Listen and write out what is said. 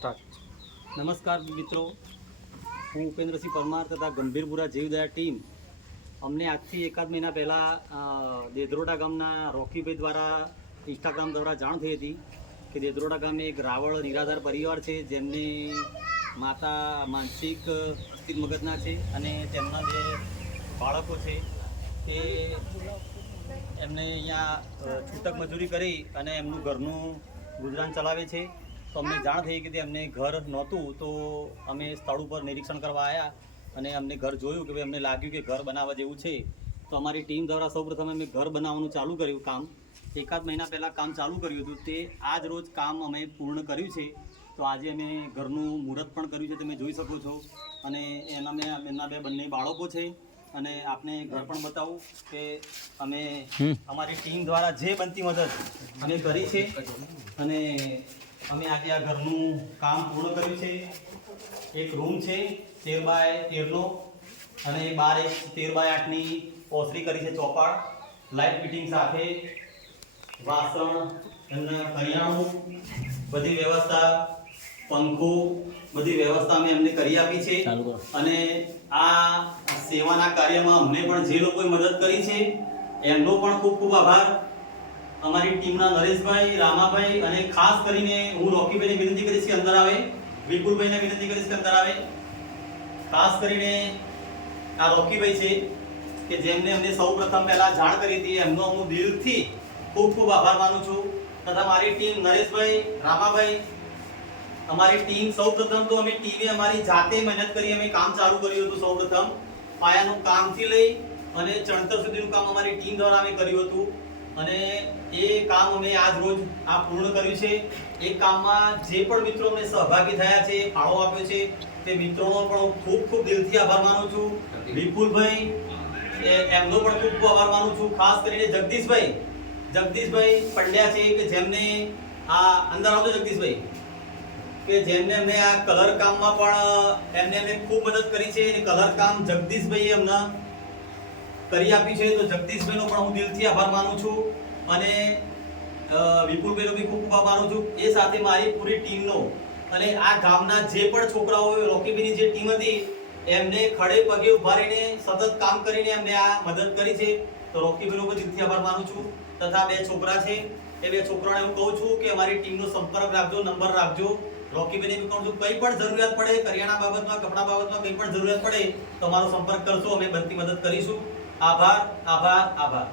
Start. નમસ્કાર મિત્રો, હું ઉપેન્દ્રસિંહ પરમાર તથા ગંભીરપુરા જીવદયા ટીમ અમને આજથી એકાદ મહિના પહેલાં દેદરોડા ગામના રોકીભાઈ દ્વારા ઇન્સ્ટાગ્રામ દ્વારા જાણ થઈ હતી કે દેદરોડા ગામે એક રાવળ નિરાધાર પરિવાર છે જેમની માતા માનસિક અસ્થિર મગજના છે અને તેમના જે બાળકો છે તે એમને અહીંયા છૂટક મજૂરી કરી અને એમનું ઘરનું ગુજરાન ચલાવે છે। તો અમને જાણ થઈ કે એમને ઘર નહોતું, તો અમે સ્થળ ઉપર નિરીક્ષણ કરવા આવ્યા અને અમને ઘર જોયું કે ભાઈ અમને લાગ્યું કે ઘર બનાવવા જેવું છે। તો અમારી ટીમ દ્વારા સૌપ્રથમ અમે ઘર બનાવવાનું ચાલુ કર્યું કામ। એકાદ મહિના પહેલાં કામ ચાલુ કર્યું હતું, તે આજ રોજ કામ અમે પૂર્ણ કર્યું છે। તો આજે અમે ઘરનું મુહૂર્ત પણ કર્યું છે, તમે જોઈ શકો છો। અને એમના બંને બાળકો છે અને આપને ઘર પણ બતાવું કે અમે અમારી ટીમ દ્વારા જે બનતી મદદ અમે કરી છે અને અમે આજે આ ઘરનું કામ પૂર્ણ કર્યું છે। એક રૂમ છે 13 બાય 13નો અને બહાર એક 13 બાય 8ની ઓસરી કરી છે, ચોપાળ લાઇટ ફિટિંગ સાથે, વાસણ, એમના કરિયાણું, બધી વ્યવસ્થા, પંખો, બધી વ્યવસ્થા અમે એમને કરી આપી છે। અને આ સેવાના કાર્યમાં અમને પણ જે લોકોએ મદદ કરી છે એમનો પણ ખૂબ ખૂબ આભાર। અમારી ટીમના નરેશભાઈ, રામાભાઈ અને ખાસ કરીને હું રોકીભાઈને વિનંતી કરીશ કે અંદર આવે, વિપુલભાઈને વિનંતી કરીશ કે અંદર આવે। ખાસ કરીને આ રોકીભાઈ છે કે જેમને અમને સૌપ્રથમ પહેલા જાણ કરી હતી, એમનો હું દિલથી ખૂબ ખૂબ આભાર માનું છું। તથા મારી ટીમ નરેશભાઈ, રામાભાઈ, અમારી ટીમ સૌપ્રથમ તો અમે ટીમે અમારી જાતે મહેનત કરી, અમે કામ ચાલુ કર્યું હતું। સૌપ્રથમ પાયાનું કામથી લઈ અને ચણતર સુધીનું કામ અમારી ટીમ દ્વારા અમે કર્યું હતું અને એ કામ અમે આજ રોજ આ પૂર્ણ કર્યું છે। એ કામમાં જે પણ મિત્રો અમને સહભાગી થયા છે, ફાળો આપ્યો છે, તે મિત્રોનો પણ હું ખૂબ ખૂબ દિલથી આભાર માનું છું। વિપુલભાઈ, એમનો પણ ખૂબ ખૂબ આભાર માનું છું। ખાસ કરીને જગદીશભાઈ પંડ્યા છે કે જેમને આ અંદર આવજો જગદીશભાઈ, કે જેમને અમને આ કલર કામમાં પણ એમને ખૂબ મદદ કરી છે અને કલર કામ જગદીશભાઈએ અમને કરી આપી છે। તો જગદીશભાઈનો પણ હું દિલથી આભાર માનું છું અને વિપુલભાઈનો બી ખૂબ ખૂબ આભાર માનું છું। એ સાથે મારી પૂરી ટીમનો અને આ ગામના જે પણ છોકરાઓ, રોકીભાઈની જે ટીમ હતી એમને ખડે પગે ઉભા રહીને સતત કામ કરીને એમને આ મદદ કરી છે। તો રોકીભાઈનો પણ દિલથી આભાર માનું છું। તથા બે છોકરા છે, એ બે છોકરાઓને હું કહું છું કે અમારી ટીમનો સંપર્ક રાખજો, નંબર રાખજો। રોકીભાઈને બી કહું છું કંઈ પણ જરૂરિયાત પડે, કરિયાણા બાબતમાં, કપડા બાબતમાં કંઈ પણ જરૂરિયાત પડે તો અમારો સંપર્ક કરશો, અમે બનતી મદદ કરીશું। આભાર, આભાર, આભાર।